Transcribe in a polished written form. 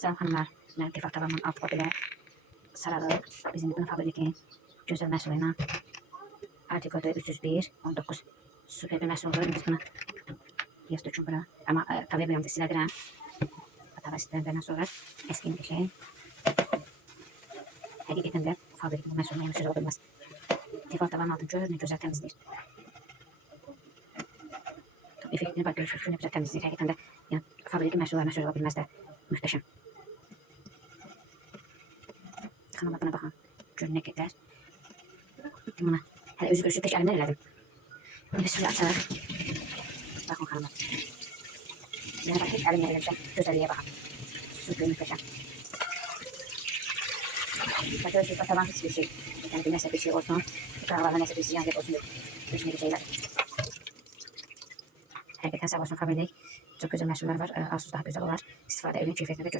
Selam hanımlar. Ben Tifak Tavan'ın alt kabile sararı. Bizim bütün fabrikin güzel məhsuluyla artikodu 301 19 süper bir məhsul olur. Biz bunu biraz döküm bura. Ama tavaya bir yanda silədirəm. Tava silədikdən sonra əskiyini dökəyim. Həqiqətən də fabrikin bu məhsuluna yəni söz ola bilməz. Tifak Tavan'ın altını gör, nə gözəl təmizləyir. Effektini bak görürsünüz, ne güzel təmizləyir. Həqiqətən də yəni fabrikin məhsullarına söz ola bilməz də. Mühtəşəm. Xanım adına baxın. Görün nə qədər. Buna hələ özü tək əlimdən elədim. Bir sürü açaraq. Baxın xanımlar. Yəni bax, heç əlimlə eləmişəm. Gözəlliyə baxın. Süper mühtəşəm. Bax görürsünüz, tavan heç bir şey. Yəni nəsə bir şey olsun. Qağlarına nəsə bir şey yanacaq olsun. Üçünə bir şeylər. Həqiqətən sağ olsun fabrilik. Çox gözəl məhsullar var. Arsuz daha gözəl olar. İstifadə edin, keyfiyyətini də görün.